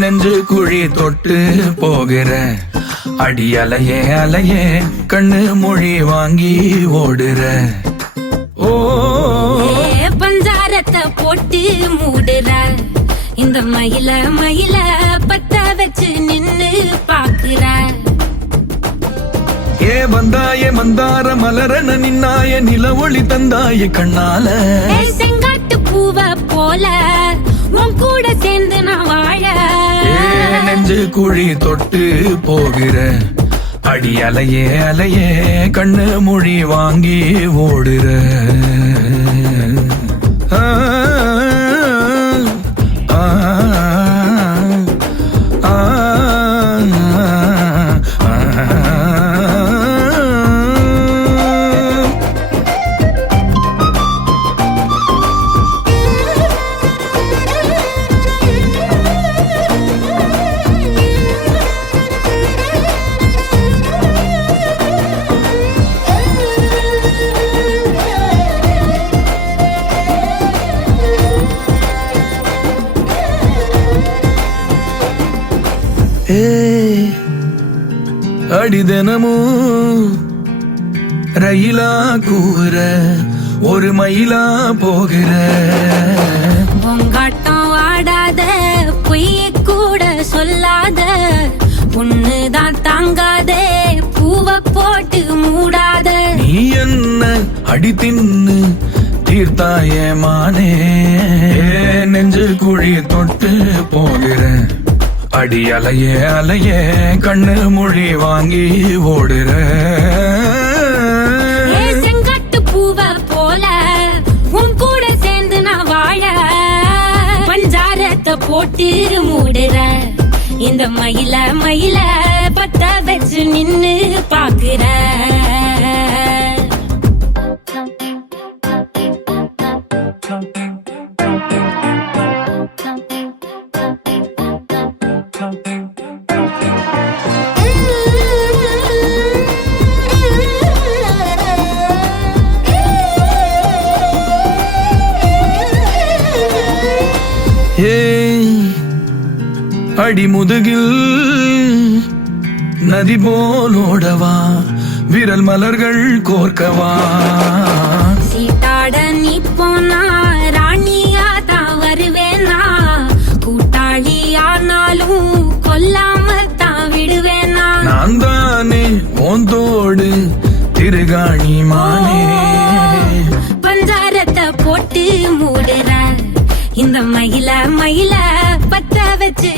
நெஞ்சு குழி தொட்டு போகிற அடி அலையே அலையே கண்ணு மொழி வாங்கி ஓடுற. ஓ பஞ்சாரத்தை போட்டு மூடுற இந்த மயில மயில பத்த வச்சு நின்னு பாக்குற. ஏ வந்தாய மந்தார மலரன நின்னாய நில ஒளி தந்தாய கண்ணால. செங்காட்டு பூவ போல உன் கூட சேர்ந்து நான் வாழ. நெஞ்சு குழி தொட்டு போகிற அடி அலையே அலையே கண்ணு மொழி வாங்கி ஓடுற. அடி தினமும் ரயிலா கூற ஒரு மயிலா போகிற. பொங்காட்டம் ஆடாத பொய்ய கூட சொல்லாத பொண்ணுதான் தாங்காதே பூவ போட்டு மூடாத. நீ என்ன அடி தின்னு தீர்த்தாயே மானே நெஞ்சு குழி தொட்டு போகிற அடி அலையே அலையே கண்ணு மொழி வாங்கி ஓடுற. செங்கட்டு பூவ போல உன் கூட சேர்ந்து நான் வாழ. பஞ்சாரத்தை போட்டு மூடுற இந்த மயில மயில பத்த வச்சு நின்னு பாக்குற. அடி முதுகில் நதி போலோடவா விரல் மலர்கள் கோர்க்கவா. சீட்டாட நீ போனா ராணியா தான் வருவேனா. கூட்டாளி ஆனாலும் கொல்லாம தான் விடுவேனா. நான் தானே ஓந்தோடு திருகாணி மானே. பஞ்சாரத்தை போட்டு மூடுற இந்த மயில மயில பத்த வச்சு